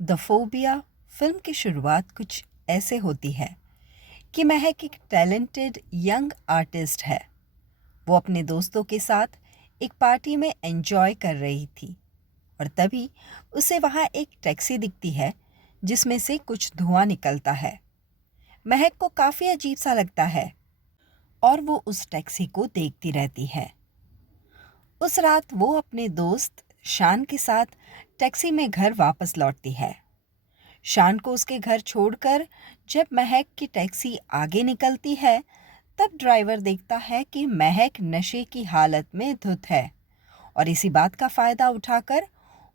The phobia film की शुरुआत कुछ ऐसे होती है कि महक एक टैलेंटेड यंग आर्टिस्ट है। वो अपने दोस्तों के साथ एक पार्टी में एंजॉय कर रही थी और तभी उसे वहाँ एक टैक्सी दिखती है जिसमें से कुछ धुआं निकलता है। महक को काफ़ी अजीब सा लगता है और वो उस टैक्सी को देखती रहती है। उस रात वो अपने दोस्त शान के साथ टैक्सी में घर वापस लौटती है। शान को उसके घर छोड़कर जब महक की टैक्सी आगे निकलती है, तब ड्राइवर देखता है कि महक नशे की हालत में धुत है और इसी बात का फायदा उठाकर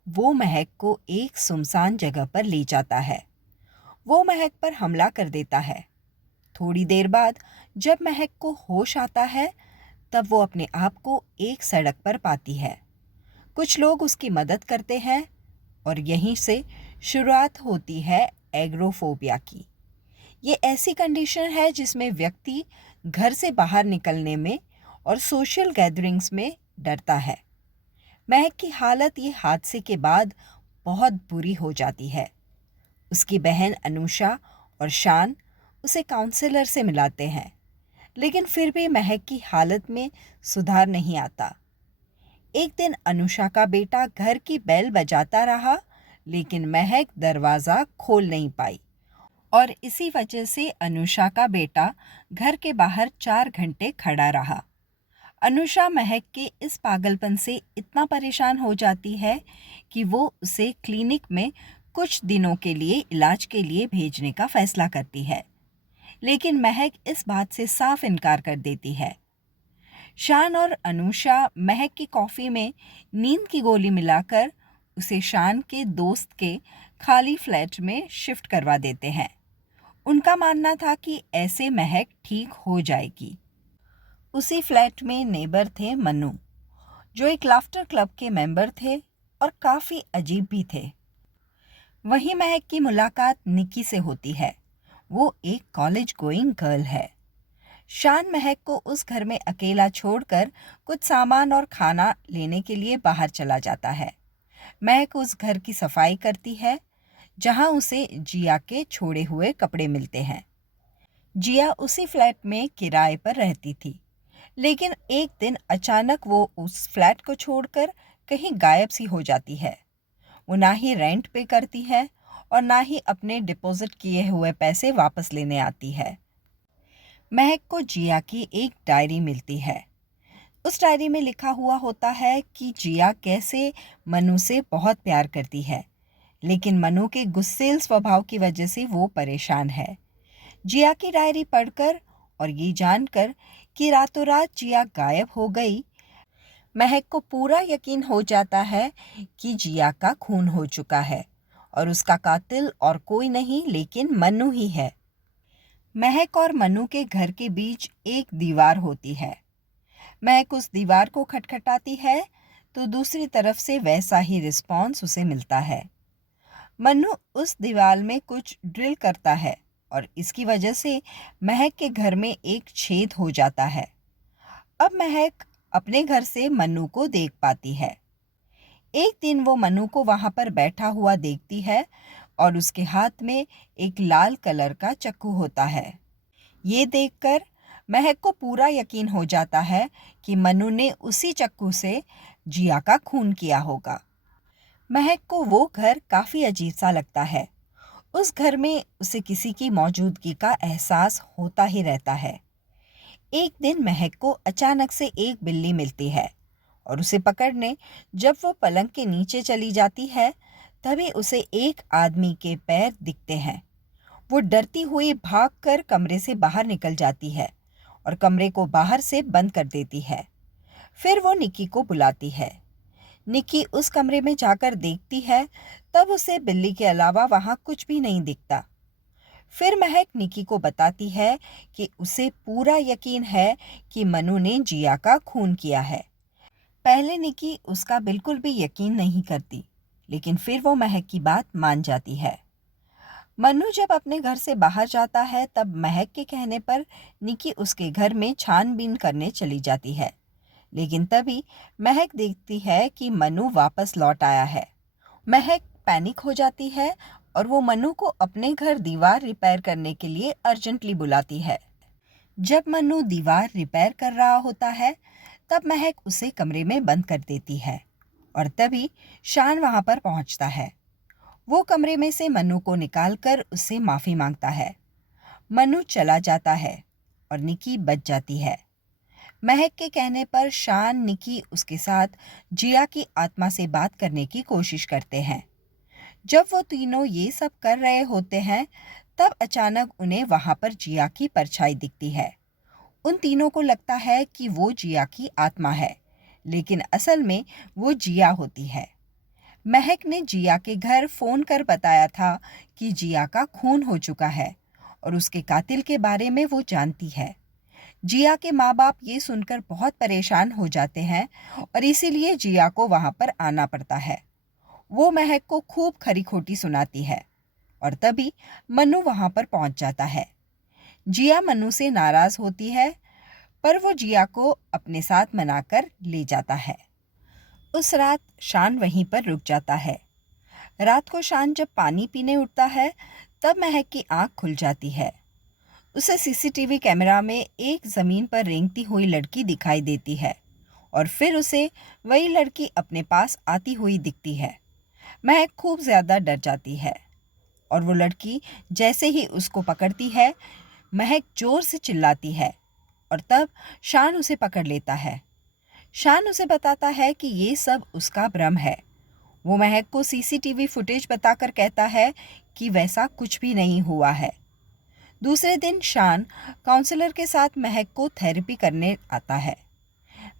वो महक को एक सुनसान जगह पर ले जाता है। वो महक पर हमला कर देता है। थोड़ी देर बाद जब महक को होश आता है, तब वो अपने आप को एक सड़क पर पाती है। कुछ लोग उसकी मदद करते हैं और यहीं से शुरुआत होती है एग्रोफोबिया की। ये ऐसी कंडीशन है जिसमें व्यक्ति घर से बाहर निकलने में और सोशल गैदरिंग्स में डरता है। महक की हालत ये हादसे के बाद बहुत बुरी हो जाती है। उसकी बहन अनुषा और शान उसे काउंसलर से मिलाते हैं, लेकिन फिर भी महक की हालत में सुधार नहीं आता। एक दिन अनुषा का बेटा घर की बेल बजाता रहा, लेकिन महक दरवाज़ा खोल नहीं पाई और इसी वजह से अनुषा का बेटा घर के बाहर 4 घंटे खड़ा रहा। अनुषा महक के इस पागलपन से इतना परेशान हो जाती है कि वो उसे क्लिनिक में कुछ दिनों के लिए इलाज के लिए भेजने का फैसला करती है, लेकिन महक इस बात से साफ इनकार कर देती है। शान और अनुषा महक की कॉफ़ी में नींद की गोली मिलाकर उसे शान के दोस्त के खाली फ्लैट में शिफ्ट करवा देते हैं। उनका मानना था कि ऐसे महक ठीक हो जाएगी। उसी फ्लैट में नेबर थे मन्नू, जो एक लाफ्टर क्लब के मेंबर थे और काफ़ी अजीब भी थे। वहीं महक की मुलाकात निकी से होती है। वो एक कॉलेज गोइंग गर्ल है। शान महक को उस घर में अकेला छोड़कर कुछ सामान और खाना लेने के लिए बाहर चला जाता है। महक उस घर की सफाई करती है जहां उसे जिया के छोड़े हुए कपड़े मिलते हैं। जिया उसी फ्लैट में किराए पर रहती थी, लेकिन एक दिन अचानक वो उस फ्लैट को छोड़कर कहीं गायब सी हो जाती है। वो ना ही रेंट पे करती है और ना ही अपने डिपॉजिट किए हुए पैसे वापस लेने आती है। महक को जिया की एक डायरी मिलती है। उस डायरी में लिखा हुआ होता है कि जिया कैसे मनु से बहुत प्यार करती है, लेकिन मनु के गुस्सैल स्वभाव की वजह से वो परेशान है। जिया की डायरी पढ़कर और ये जानकर कि रातों रात जिया गायब हो गई, महक को पूरा यकीन हो जाता है कि जिया का खून हो चुका है और उसका कातिल और कोई नहीं लेकिन मनु ही है। महक और मनु के घर के बीच एक दीवार होती है। महक उस दीवार को खटखटाती है तो दूसरी तरफ से वैसा ही रिस्पॉन्स उसे मिलता है। मनु उस दीवार में कुछ ड्रिल करता है और इसकी वजह से महक के घर में एक छेद हो जाता है। अब महक अपने घर से मनु को देख पाती है। एक दिन वो मनु को वहां पर बैठा हुआ देखती है और उसके हाथ में एक लाल कलर का चाकू होता है। ये देखकर महक को पूरा यकीन हो जाता है कि मनु ने उसी चाकू से जिया का खून किया होगा। महक को वो घर काफ़ी अजीब सा लगता है। उस घर में उसे किसी की मौजूदगी का एहसास होता ही रहता है। एक दिन महक को अचानक से एक बिल्ली मिलती है और उसे पकड़ने जब वो पलंग के नीचे चली जाती है, तभी उसे एक आदमी के पैर दिखते हैं। वो डरती हुई भागकर कमरे से बाहर निकल जाती है और कमरे को बाहर से बंद कर देती है। फिर वो निकी को बुलाती है। निकी उस कमरे में जाकर देखती है, तब उसे बिल्ली के अलावा वहाँ कुछ भी नहीं दिखता। फिर महक निकी को बताती है कि उसे पूरा यकीन है कि मनु ने जिया का खून किया है। पहले निकी उसका बिल्कुल भी यकीन नहीं करती, लेकिन फिर वो महक की बात मान जाती है। मनु जब अपने घर से बाहर जाता है, तब महक के कहने पर निकी उसके घर में छानबीन करने चली जाती है, लेकिन तभी महक देखती है कि मनु वापस लौट आया है। महक पैनिक हो जाती है और वो मन्नू को अपने घर दीवार रिपेयर करने के लिए अर्जेंटली बुलाती है। जब मन्नू दीवार रिपेयर कर रहा होता है तब महक उसे कमरे में बंद कर देती है और तभी शान वहां पर पहुंचता है। वो कमरे में से मन्नू को निकालकर उससे माफ़ी मांगता है। मन्नू चला जाता है और निकी बच जाती है। महक के कहने पर शान, निकी उसके साथ जिया की आत्मा से बात करने की कोशिश करते हैं। जब वो तीनों ये सब कर रहे होते हैं तब अचानक उन्हें वहां पर जिया की परछाई दिखती है। उन तीनों को लगता है कि वो जिया की आत्मा है, लेकिन असल में वो जिया होती है। महक ने जिया के घर फ़ोन कर बताया था कि जिया का खून हो चुका है और उसके कातिल के बारे में वो जानती है। जिया के माँ बाप ये सुनकर बहुत परेशान हो जाते हैं और इसीलिए जिया को वहाँ पर आना पड़ता है। वो महक को खूब खरी खोटी सुनाती है और तभी मन्नू वहाँ पर पहुँच जाता है। जिया मन्नू से नाराज़ होती है पर वो जिया को अपने साथ मनाकर ले जाता है। उस रात शान वहीं पर रुक जाता है। रात को शान जब पानी पीने उठता है तब महक की आंख खुल जाती है। उसे सीसीटीवी कैमरा में एक ज़मीन पर रेंगती हुई लड़की दिखाई देती है और फिर उसे वही लड़की अपने पास आती हुई दिखती है। महक खूब ज़्यादा डर जाती है और वो लड़की जैसे ही उसको पकड़ती है, महक ज़ोर से चिल्लाती है और तब शान उसे पकड़ लेता है। शान उसे बताता है कि ये सब उसका भ्रम है। वो महक को सीसीटीवी फुटेज बताकर कहता है कि वैसा कुछ भी नहीं हुआ है। दूसरे दिन शान काउंसलर के साथ महक को थेरेपी करने आता है।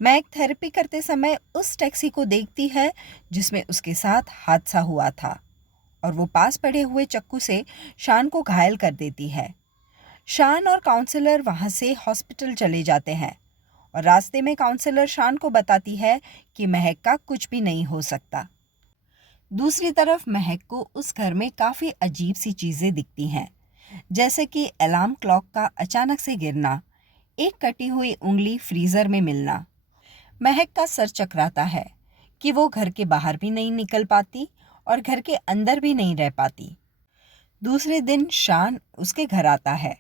महक थेरेपी करते समय उस टैक्सी को देखती है जिसमें उसके साथ हादसा हुआ था और वो पास पड़े हुए चाकू से शान को घायल कर देती है। शान और काउंसलर वहाँ से हॉस्पिटल चले जाते हैं और रास्ते में काउंसलर शान को बताती है कि महक का कुछ भी नहीं हो सकता। दूसरी तरफ महक को उस घर में काफ़ी अजीब सी चीज़ें दिखती हैं, जैसे कि अलार्म क्लॉक का अचानक से गिरना, एक कटी हुई उंगली फ्रीज़र में मिलना। महक का सर चकराता है कि वो घर के बाहर भी नहीं निकल पाती और घर के अंदर भी नहीं रह पाती। दूसरे दिन शान उसके घर आता है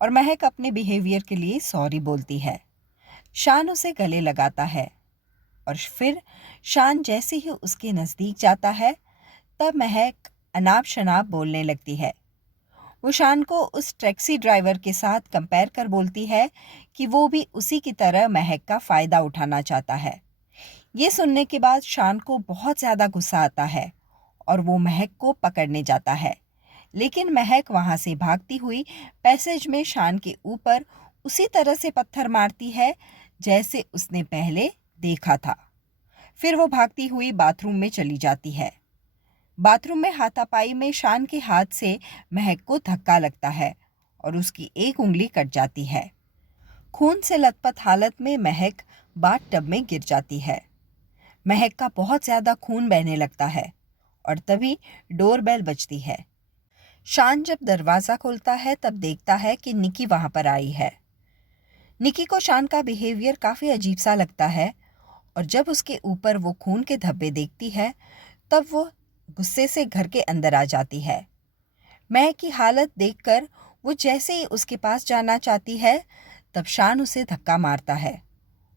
और महक अपने बिहेवियर के लिए सॉरी बोलती है। शान उसे गले लगाता है और फिर शान जैसे ही उसके नज़दीक जाता है तब महक अनाप शनाप बोलने लगती है। वो शान को उस टैक्सी ड्राइवर के साथ कंपेयर कर बोलती है कि वो भी उसी की तरह महक का फ़ायदा उठाना चाहता है। ये सुनने के बाद शान को बहुत ज़्यादा गुस्सा आता है और वो महक को पकड़ने जाता है, लेकिन महक वहाँ से भागती हुई पैसेज में शान के ऊपर उसी तरह से पत्थर मारती है जैसे उसने पहले देखा था। फिर वो भागती हुई बाथरूम में चली जाती है। बाथरूम में हाथापाई में शान के हाथ से महक को धक्का लगता है और उसकी एक उंगली कट जाती है। खून से लथपथ हालत में महक बाथ टब में गिर जाती है। महक का बहुत ज़्यादा खून बहने लगता है और तभी डोरबेल बजती है। शान जब दरवाज़ा खोलता है तब देखता है कि निकी वहाँ पर आई है। निकी को शान का बिहेवियर काफ़ी अजीब सा लगता है और जब उसके ऊपर वो खून के धब्बे देखती है तब वो गुस्से से घर के अंदर आ जाती है। महक की हालत देखकर वो जैसे ही उसके पास जाना चाहती है तब शान उसे धक्का मारता है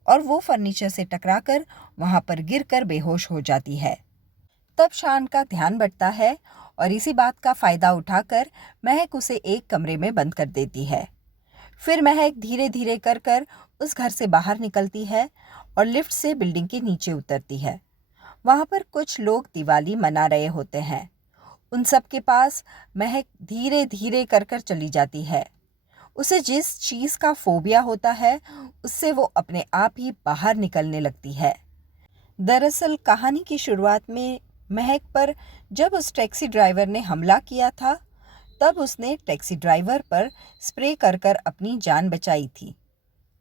और वो फर्नीचर से टकराकर वहाँ पर गिरकर बेहोश हो जाती है। तब शान का ध्यान बंटता है और इसी बात का फ़ायदा उठाकर महक उसे एक कमरे में बंद कर देती है। फिर महक धीरे धीरे कर कर उस घर से बाहर निकलती है और लिफ्ट से बिल्डिंग के नीचे उतरती है। वहाँ पर कुछ लोग दिवाली मना रहे होते हैं। उन सब के पास महक धीरे धीरे कर कर चली जाती है। उसे जिस चीज़ का फोबिया होता है उससे वो अपने आप ही बाहर निकलने लगती है। दरअसल कहानी की शुरुआत में महक पर जब उस टैक्सी ड्राइवर ने हमला किया था तब उसने टैक्सी ड्राइवर पर स्प्रे कर कर अपनी जान बचाई थी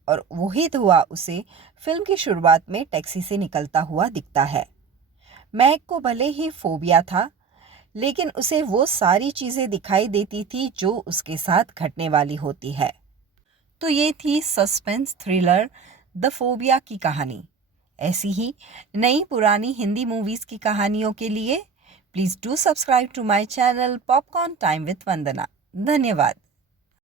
और वही धुआं उसे फिल्म की शुरुआत में टैक्सी से निकलता हुआ दिखता है। महक को भले ही फोबिया था, लेकिन उसे वो सारी चीज़ें दिखाई देती थी जो उसके साथ घटने वाली होती है। तो ये थी सस्पेंस थ्रिलर द फोबिया की कहानी। ऐसी ही नई पुरानी हिंदी मूवीज़ की कहानियों के लिए please do subscribe to my channel popcorn time with Vandana. धन्यवाद।